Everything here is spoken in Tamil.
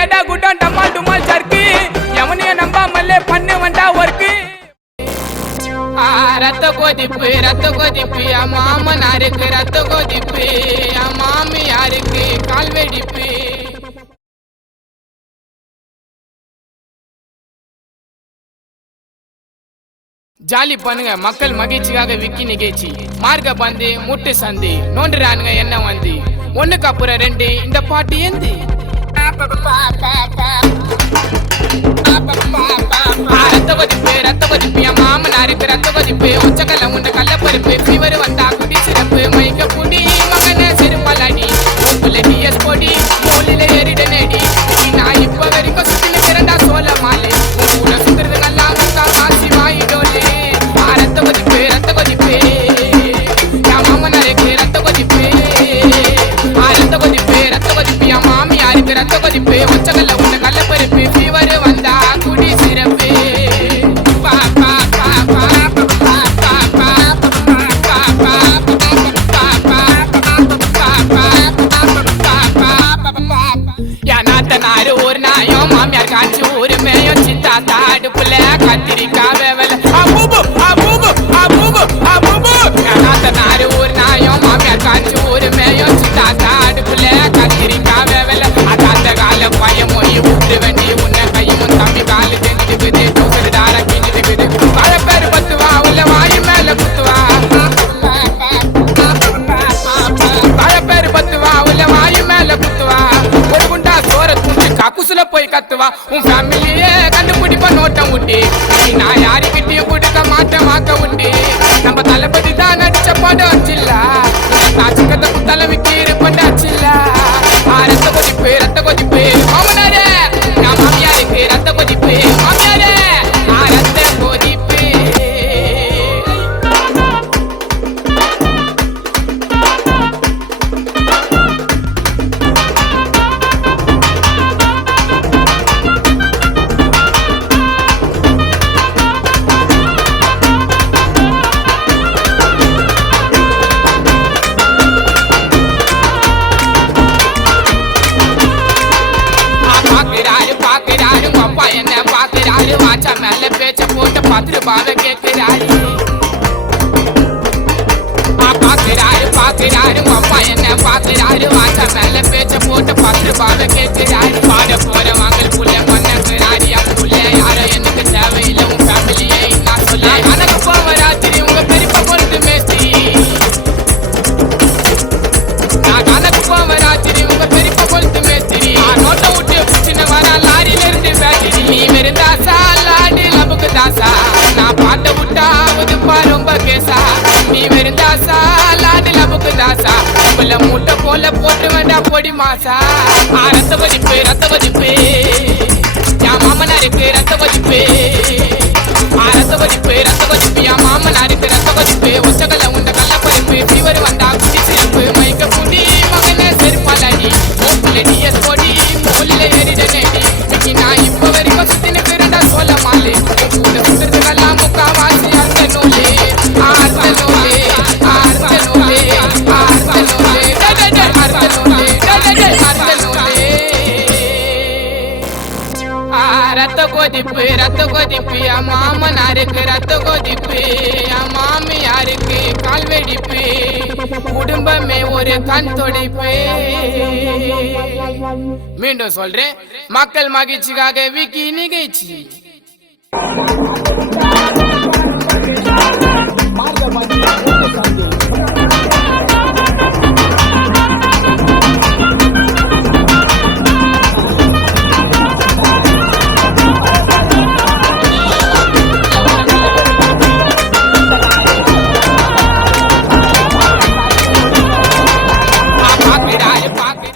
ஏடா குட்டம் டமால் டுமால் சர்க்கு எவனைய நம்பாமல்லே பண்ணு வந்தா ஒர்க்கு ரத்த கொதிப்பு மாமனாருக்கு ரத்த கொதிப்பு மாமியாருக்கு கால்வெடிப்பு. ஜாலி பண்ணுங்க மக்கள் மகிழ்ச்சிக்காக விக்கி நிகழ்ச்சி. மார்க்க பந்து முட்டு சந்தி நோண்டுறானுங்க என்ன வந்து ஒண்ணுக்கு அப்புறம் ரெண்டு இந்த பாட்டு ஏந்து ரத்த கொதிப்பு என் மாமனாருக்கு ரத்த கொதிப்பு ஒச்சக்கல்ல உண்ட கள்ளப்பருப்பு ஃபீவர் வந்தா குடி சிறப்பு மைக்க குடி மகன சிறுபலடி டிஎஸ் பொடி மோலில ஏறிட நேடி நான் இப்ப வரைக்கும் சுத்தில பிறந்தா சோழ மாலை கூட சுத்துறது நல்லா காசி வாயிடோலே ரத்த கொதிப்பு என் மாமனாருக்கு ரத்த கொதிப்பு என் மாமியாருக்கு ரத்த கொதிப்பு ஒச்சக்கல்ல உண்ட கள்ளப்பருப்பு ஃபீவர் வந்தா குடி சிறப்பு. ஒரு நாயும் மாமியார் காய்ச்சி ஒரு மேயும் சித்தா தாடுப்புல கத்திரிக்காய் வேவல ஒரு நாயும் மாமியார் காய்ச்சி ஒரு மேயும் சித்தா தாடுப்புல கத்திரிக்காய் வேவல அதாந்த கால பயம் மொழி விட்டு வேண்டி உன்ன கையும் தம்பி காலு தெரிஞ்சுக்குது டோக்கரு தாரா கிஞ்சுக்குது பல பேர் பத்துவா உள்ள வாயு மேல குத்துவா பல பேர் பத்துவா உள்ள வாயு மேல குத்துவா ஒரு குண்டா சோர துண்டு கக்குசுல போய் கத்துவா உன் ஃபேமிலியே கண்டுபிடிப்ப நோட்டம் உண்டு நான் யாருக்கிட்டையும் கொடுக்க மாட்டேன் வாக்க உண்டு நம்ம தளபதி தான் நடிச்ச படம் வச்சில்ல நாச்சுக்கத்தை தலைவிக்கு இருப்பண்டாச்சில்ல ரத்த கொதிப்பு மாமனாரே நான் மாமியாருக்கு ரத்த கொதிப்பு மாமியாரே ரத்த கொதிப்பு. வாச்சா மேல பேச்ச போட்டு பார்த்துட்டு பாவ கேட்கிறாரு அப்பா என்ன பாக்குறாரு வாச்சா மேல பேச்ச போட்டு பார்த்துட்டு பாவ கேட்கிறாரு பாட போற வாங்கல் புள்ள மன்னகிறாரு என் புள்ள யாரோ எனக்கு தேவையில்லை உன் ஃபேமிலியே நான் சொல்ல எனக்கு போவ ராத்திரி உங்க பெரியப்பா பொழுது மேஸ்திரி நான் கணக்கு போவ ராத்திரி உங்க பெரியப்பா பொழுது மேஸ்திரி நோட்டை விட்டு பிடிச்சின்னு வர லாரியில இருந்து பேட்டரி நீ வெறுந்தாசா தாசா நான் பாட்ட விட்டா உதுப்பா ரொம்ப கேசா நீ வெறுந்தாசா லாடு லபுக்கு தாசா உள்ள மூட்டை போல போட்டு வேண்டாம் பொடி மாசா ரத்த கொதிப்பு என் மாமனாருக்கு ரத்த கொதிப்பு என் மாமனாருக்கு ரத்த கொதிப்பு ஒச்சக்கல்ல உண்ட கள்ளப்பருப்பு ஃபீவர் வந்தா குடி சிறப்பு மைக்க குடி மகன செருப்பாலடி டிஎஸ் பொடி மோலில ஏறிட நேடி நான் இப்ப வரைக்கும் சுத்தின பிறந்தா சோழ மாலை ரத்த கொதிப்பு என் மாமனாருக்கு ரத்த கொதிப்பு என் மாமியாருக்கு கால்வெடிப்பு குடும்பமே ஒரு கண் தொடைப்பு. மீண்டும் சொல்றேன் மக்கள் மகிழ்ச்சிக்காக விக்கி நிகழ்ச்சி.